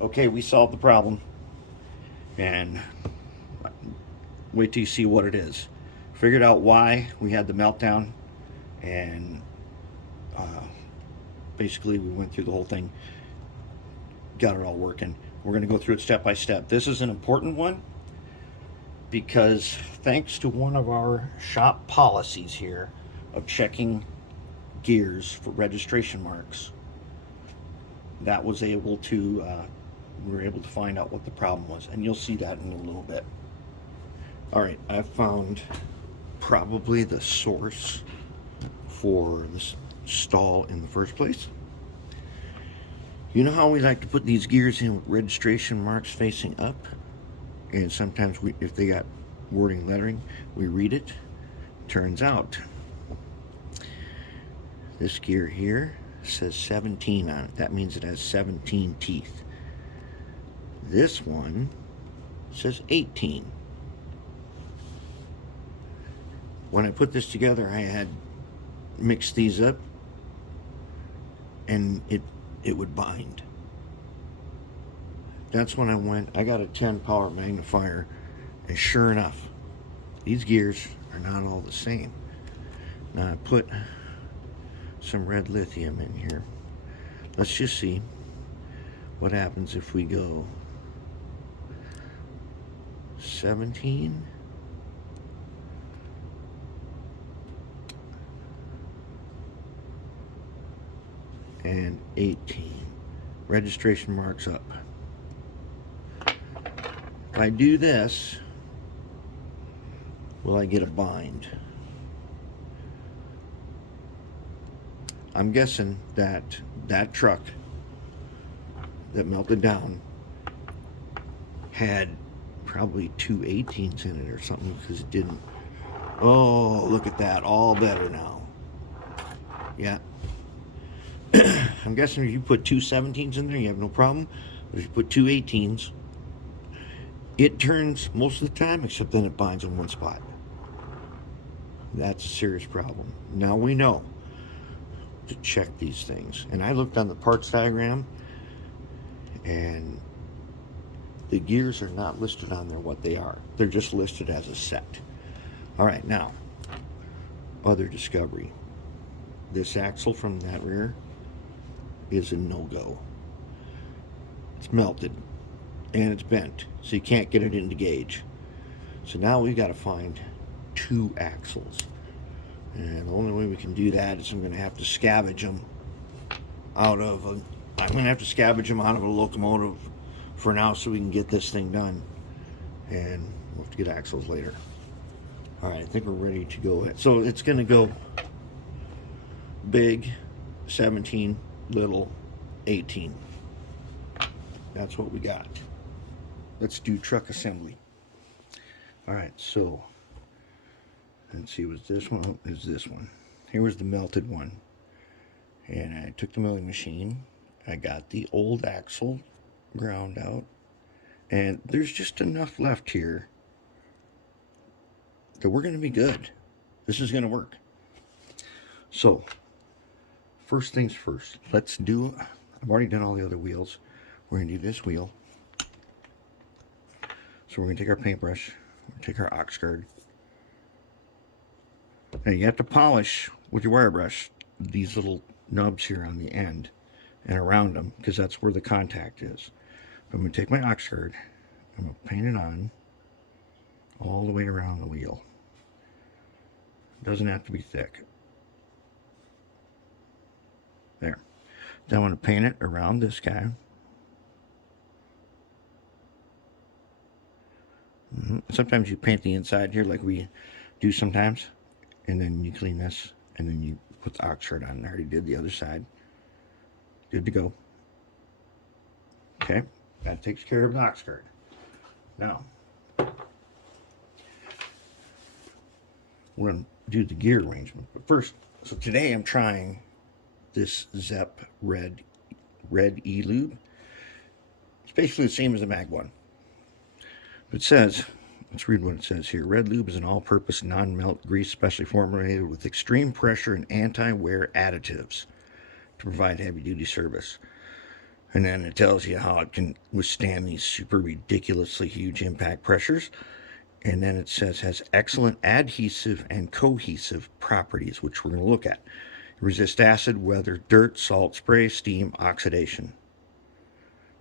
Okay, we solved the problem, and wait till you see what it is. Figured out why we had the meltdown, and basically we went through the whole thing, got it all working. We're going to go through it step by step. This is an important one because thanks to one of our shop policies here of checking gears for registration marks, that was able to we were able to find out what the problem was, and you'll see that in a little bit. All right, I found probably the source for this stall in the first place. You know how we like to put these gears in with registration marks facing up, and sometimes if they got wording lettering, we read it. Turns out this gear here says 17 on it. That means it has 17 teeth. This one says 18. When I put this together, I had mixed these up, and it would bind. That's when I got a 10 power magnifier, and sure enough, these gears are not all the same. Now I put some red lithium in here. Let's just see what happens if we go 17 and 18. Registration marks up. If I do this, will I get a bind? I'm guessing that that truck that melted down had probably 2 18s in it or something, because it didn't. Oh, look at that, all better now. Yeah. I'm guessing if you put 2 17s in there, you have no problem. But if you put 2 18s, it turns most of the time, except then it binds in one spot. That's a serious problem. Now we know to check these things. And I looked on the parts diagram, and the gears are not listed on there what they are. They're just listed as a set. All right, now, other discovery. This axle from that rear is a no-go. It's melted and it's bent, so you can't get it into gauge. So now we've got to find 2 axles, and the only way we can do that is I'm going to have to scavenge them out of a locomotive for now, so we can get this thing done, and we'll have to get axles later. All right, I think we're ready to go. So it's going to go big 17, little 18. That's what we got. Let's do truck assembly. All right, so let's see, was this one? Oh, is this one. Here was the melted one, and I took the milling machine. I got the old axle ground out, and there's just enough left here that we're going to be good. This is going to work. So first things first, let's do, I've already done all the other wheels. We're going to do this wheel. So we're going to take our paintbrush, we're going to take our ox guard. Now you have to polish with your wire brush these little nubs here on the end and around them, because that's where the contact is. But I'm going to take my ox guard, I'm going to paint it on all the way around the wheel. Doesn't have to be thick. There. Then I want to paint it around this guy. Sometimes you paint the inside here like we do sometimes, and then you clean this, and then you put the ox guard on. I already did the other side. Good to go. Okay, that takes care of the ox guard. Now, we're going to do the gear arrangement. But first, so today I'm trying this zep-e red lube. It's basically the same as the mag one. It says, let's read what it says here. Red lube is an all-purpose non-melt grease specially formulated with extreme pressure and anti-wear additives to provide heavy-duty service. And then it tells you how it can withstand these super ridiculously huge impact pressures. And then it says has excellent adhesive and cohesive properties, which we're going to look at. Resist acid, weather, dirt, salt, spray, steam, oxidation.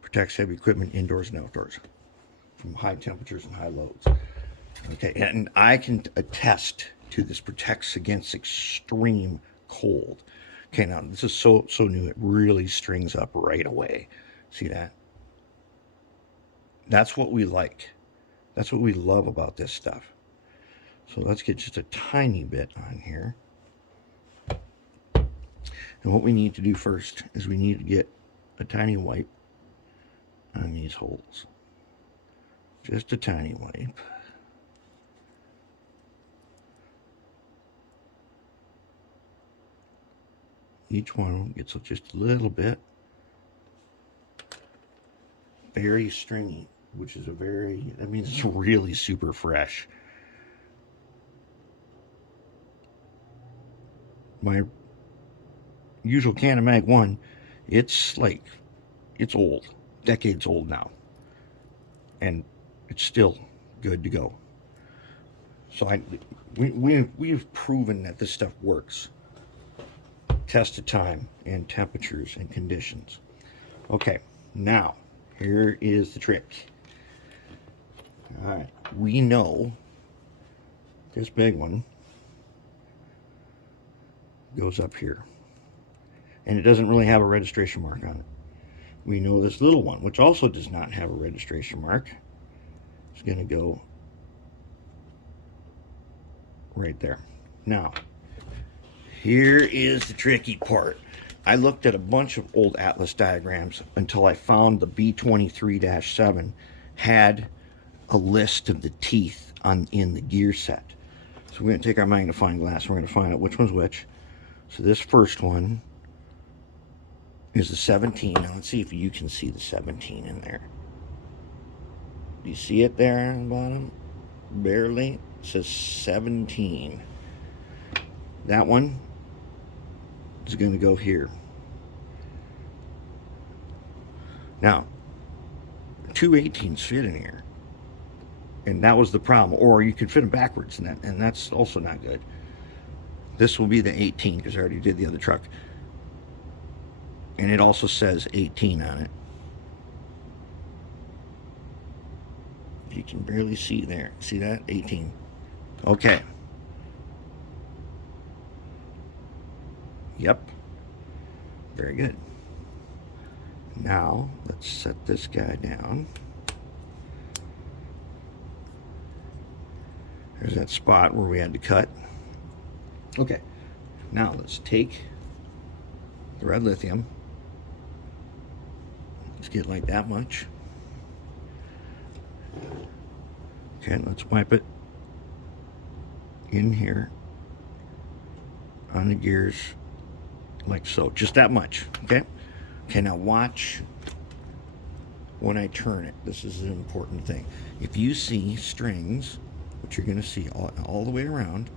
Protects heavy equipment indoors and outdoors from high temperatures and high loads. Okay, and I can attest to this. Protects against extreme cold. Okay, now this is so new. It really strings up right away. See that? That's what we like. That's what we love about this stuff. So let's get just a tiny bit on here. And what we need to do first is we need to get a tiny wipe on these holes. Just a tiny wipe. Each one gets just a little bit. Very stringy, which is that means it's really super fresh. My usual can of Mag 1, it's old, decades old now. And it's still good to go. So we've proven that this stuff works. Test of time and temperatures and conditions. Okay, now here is the trick. All right, we know this big one goes up here, and it doesn't really have a registration mark on it. We know this little one, which also does not have a registration mark, is going to go right there. Now, here is the tricky part. I looked at a bunch of old atlas diagrams until I found the B23-7 had a list of the teeth in the gear set. So we're going to take our magnifying glass and we're going to find out which one's which. So this first one is the 17. Now let's see if you can see the 17 in there. Do you see it there on the bottom? Barely. It says 17. That one is going to go here. Now, 2 18s fit in here. And that was the problem. Or you could fit them backwards, and that's also not good. This will be the 18 because I already did the other truck. And it also says 18 on it. You can barely see there. See that? 18. Okay. Yep. Very good. Now, let's set this guy down. There's that spot where we had to cut. Okay. Now, let's take the red lithium. Let's get like that much. Okay, let's wipe it in here on the gears like so. Just that much, okay? Okay, now watch when I turn it. This is an important thing. If you see strings, which you're going to see all the way around,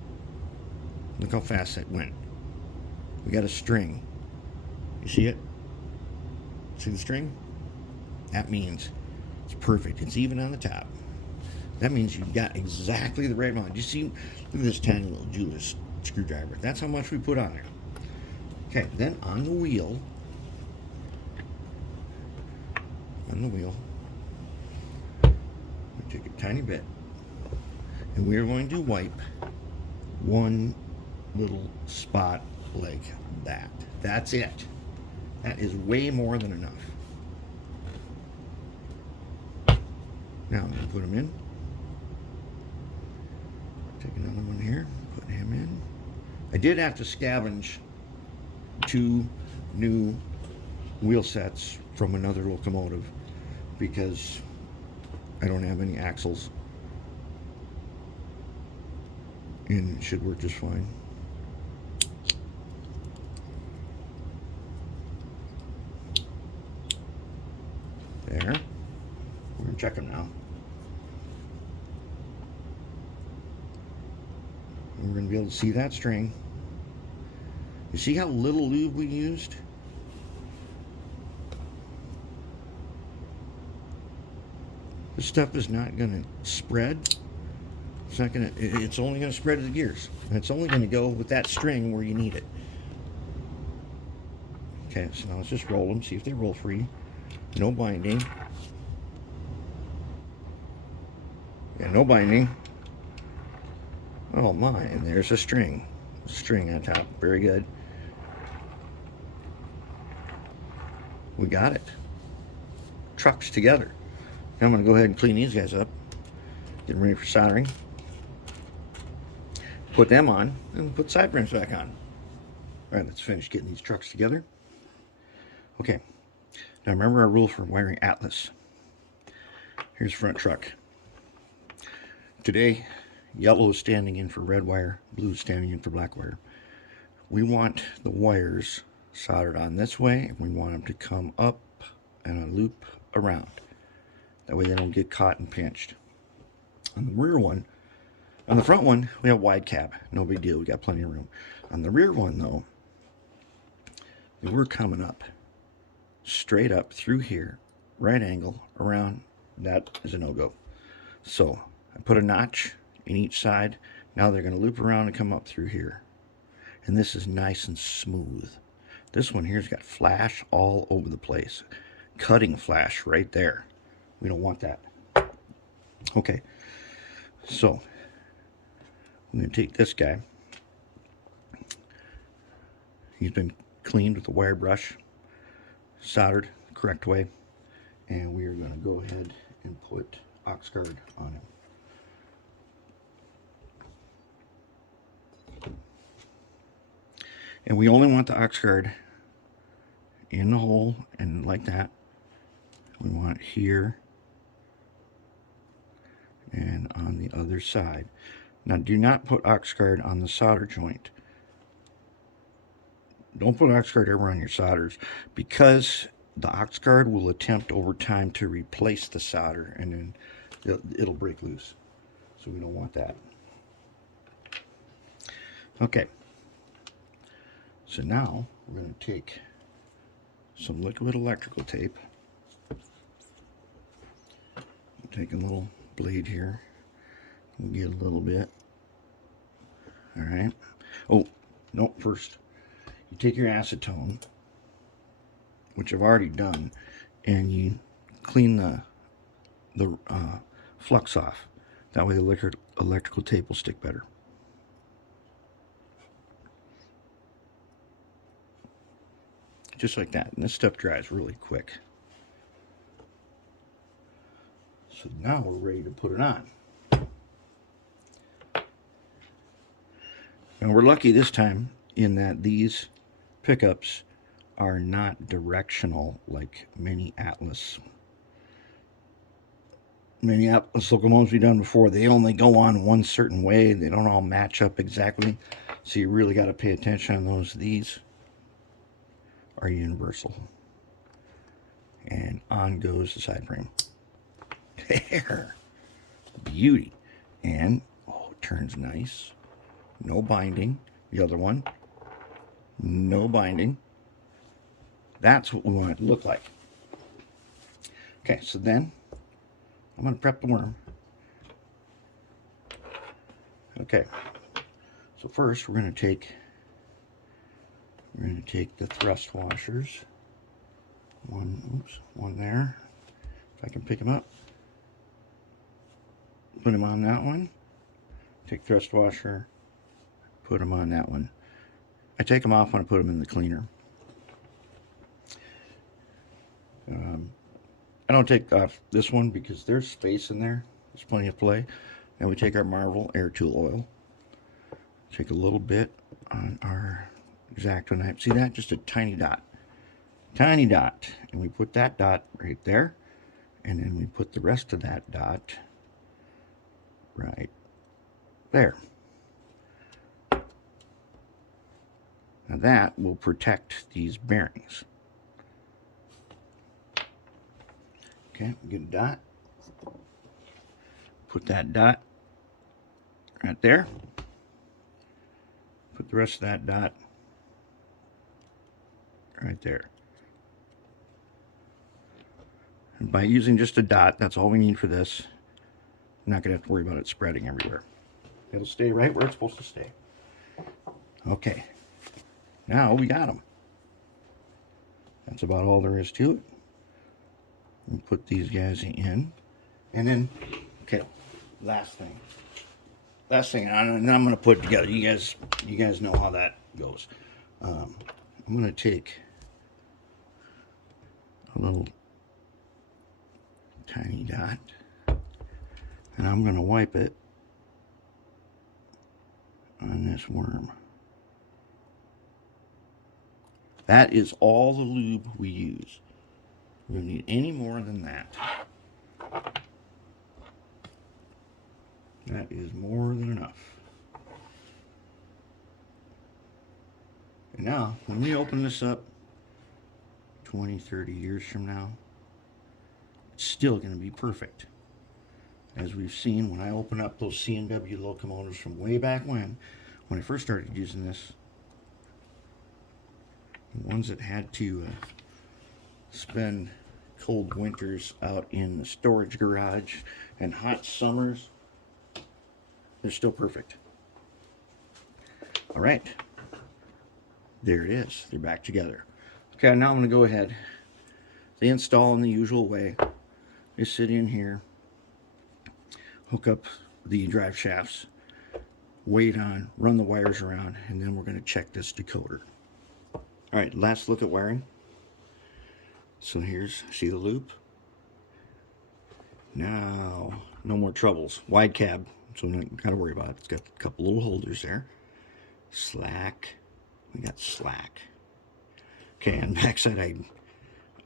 look how fast that went. We got a string. You see it? See the string? That means it's perfect. It's even on the top. That means you've got exactly the right amount. You see, look at this tiny little Judas screwdriver. That's how much we put on there. Okay, then on the wheel, we take a tiny bit, and we're going to wipe one little spot like that. That's it. That is way more than enough. Now I'm going to put them in. Take another one here, put him in. I did have to scavenge 2 new wheel sets from another locomotive because I don't have any axles, and it should work just fine. There. We're going to check them now. We're going to be able to see that string. You see how little lube we used? This stuff is not going to spread. It's not going to, it's only going to spread to the gears. And it's only going to go with that string where you need it. Okay, so now let's just roll them, see if they roll free. No binding. Yeah, no binding. Oh my, and there's a string. String on top, very good. We got it. Trucks together. Now I'm going to go ahead and clean these guys up. Get them ready for soldering. Put them on, and put side frames back on. Alright, let's finish getting these trucks together. Okay, now remember our rule for wiring Atlas. Here's front truck. Today, yellow is standing in for red wire, blue is standing in for black wire. We want the wires soldered on this way, and we want them to come up and a loop around. That way they don't get caught and pinched. On the rear one, on the front one, we have wide cab. No big deal, we got plenty of room. On the rear one though, we're coming up. Straight up through here, right angle, around. That is a no-go. So, I put a notch in each side. Now they're going to loop around and come up through here. And this is nice and smooth. This one here's got flash all over the place. Cutting flash right there. We don't want that. Okay, so I'm going to take this guy. He's been cleaned with a wire brush, soldered the correct way, and we are going to go ahead and put ox guard on him. And we only want the ox guard in the hole and like that. We want it here and on the other side. Now do not put ox guard on the solder joint. Don't put ox guard ever on your solders, because the ox guard will attempt over time to replace the solder, and then it'll break loose. So we don't want that. Okay. So now we're going to take some liquid electrical tape. Take a little blade here. We'll get a little bit. All right. Oh, no, first you take your acetone, which I've already done, and you clean the flux off. That way the electrical tape will stick better. Just like that. And this stuff dries really quick. So now we're ready to put it on. Now we're lucky this time in that these pickups are not directional like many Atlas locomotives we've done before. They only go on one certain way. They don't all match up exactly. So you really got to pay attention on those. These are universal. And on goes the side frame. There. Beauty. And, oh, it turns nice. No binding. The other one, no binding. That's what we want it to look like. Okay, so then I'm going to prep the worm. Okay, so first we're going to take the thrust washers. One there. If I can pick them up. Put them on that one. Take thrust washer. Put them on that one. I take them off when I put them in the cleaner. I don't take off this one because there's space in there. There's plenty of play. Now we take our Marvel air tool oil. Take a little bit on our X-Acto knife. See that? Just a tiny dot. Tiny dot. And we put that dot right there. And then we put the rest of that dot right there. Now that will protect these bearings. Okay, get a dot. Put that dot right there. Put the rest of that dot right there. By using just a dot, that's all we need for this. I'm not going to have to worry about it spreading everywhere. It'll stay right where it's supposed to stay. Okay, now we got them. That's about all there is to it. We'll put these guys in. And then, okay, last thing, and I'm going to put it together. You guys know how that goes. I'm going to take a little tiny dot, and I'm going to wipe it on this worm. That is all the lube we use. We don't need any more than that. That is more than enough. And now, when we open this up 20, 30 years from now, it's still going to be perfect. As we've seen, when I open up those C&W locomotives from way back when I first started using this, the ones that had to spend cold winters out in the storage garage and hot summers, they're still perfect. All right, there it is. They're back together. Okay, now I'm going to go ahead. They install in the usual way. Just sit in here, hook up the drive shafts, wait on, run the wires around, and then we're going to check this decoder. All right, last look at wiring. So here's, see the loop? Now, no more troubles. Wide cab, so we don't got to worry about it. It's got a couple little holders there. Slack, we got slack. Okay, on the backside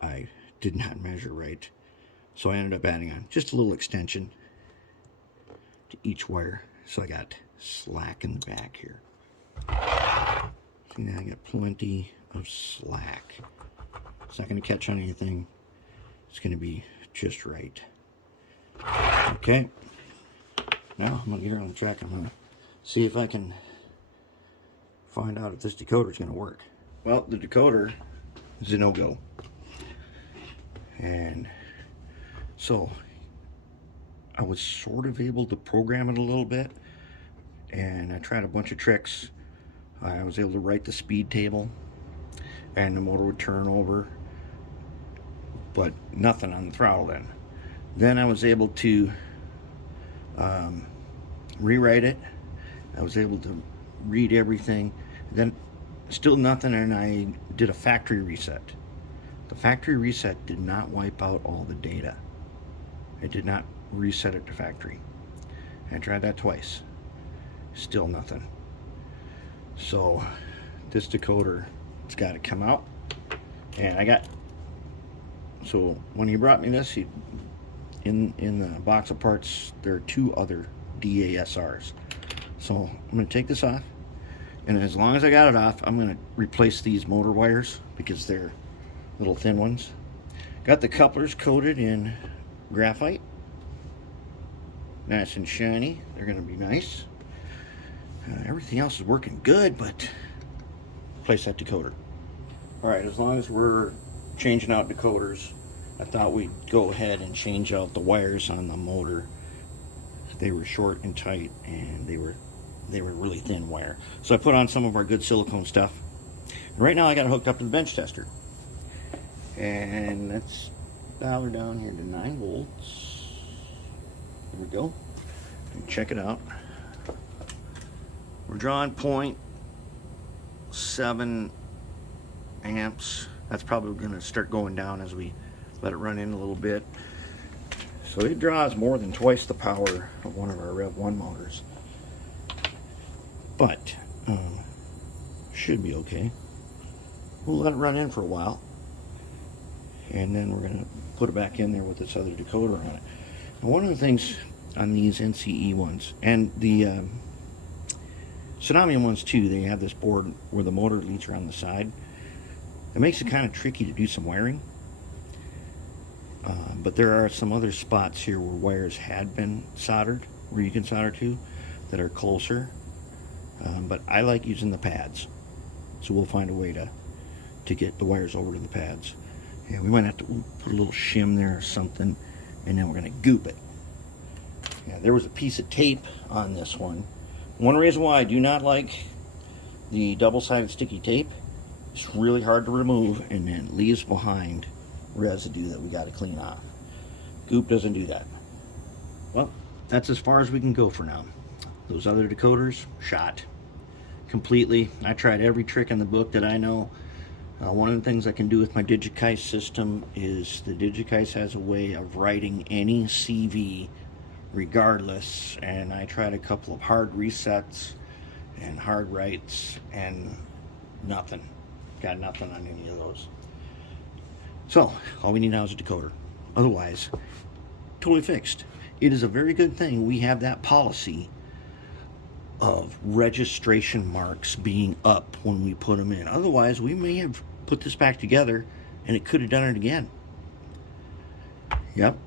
I did not measure right, so I ended up adding on just a little extension to each wire. So I got slack in the back here. See, now I got plenty of slack. It's not going to catch on anything. It's going to be just right. Okay. Now I'm going to get her on the track. I'm going to see if I can find out if this decoder is going to work. Well, the decoder is a no-go. And so I was sort of able to program it a little bit. And I tried a bunch of tricks. I was able to write the speed table and the motor would turn over, but nothing on the throttle then. Then I was able to rewrite it. I was able to read everything. Then still nothing, and I did a factory reset. The factory reset did not wipe out all the data. It did not reset it to factory. I tried that twice. Still nothing. So this decoder, it's got to come out. And I got, so when he brought me this, in the box of parts, there are two other DASRs. So I'm going to take this off, and as long as I got it off, I'm going to replace these motor wires because they're little thin ones. Got the couplers coated in graphite, nice and shiny. They're going to be nice. Everything else is working good, but replace that decoder. All right, as long as we're changing out decoders, I thought we'd go ahead and change out the wires on the motor. They were short and tight, and they were really thin wire. So I put on some of our good silicone stuff. And right now I got it hooked up to the bench tester. And let's dial her down here to 9 volts. There we go. And check it out. We're drawing 0.7 amps. That's probably going to start going down as we let it run in a little bit. So it draws more than twice the power of one of our Rev 1 motors. But should be okay. We'll let it run in for a while, and then we're going to put it back in there with this other decoder on it. And one of the things on these NCE ones, and the Tsunami ones too, they have this board where the motor leads are on the side. It makes it kind of tricky to do some wiring. But there are some other spots here where wires had been soldered, where you can solder to, that are closer. But I like using the pads. So we'll find a way to get the wires over to the pads. Yeah, we might have to put a little shim there or something, and then we're going to goop it. Yeah, there was a piece of tape on this one. One reason why I do not like the double-sided sticky tape, it's really hard to remove and then leaves behind residue that we got to clean off. Goop doesn't do that. Well, that's as far as we can go for now. Those other decoders, shot completely. I tried every trick in the book that I know. One of the things I can do with my DigiKeis system is the DigiKeis has a way of writing any CV regardless, and I tried a couple of hard resets and hard writes and nothing. Got nothing on any of those. So all we need now is a decoder. Otherwise, totally fixed. It is a very good thing we have that policy of registration marks being up when we put them in. Otherwise, we may have put this back together and it could have done it again. Yep.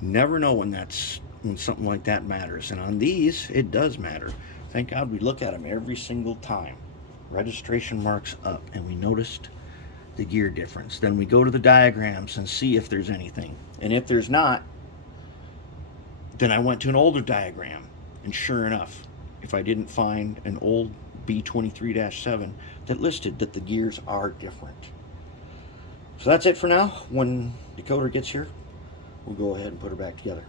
Never know when something like that matters. And on these, it does matter. Thank God we look at them every single time. Registration marks up, and we noticed the gear difference. Then we go to the diagrams and see if there's anything. And if there's not, then I went to an older diagram. And sure enough, if I didn't find an old B23-7 that listed that the gears are different. So that's it for now. When Decoder gets here, we'll go ahead and put her back together.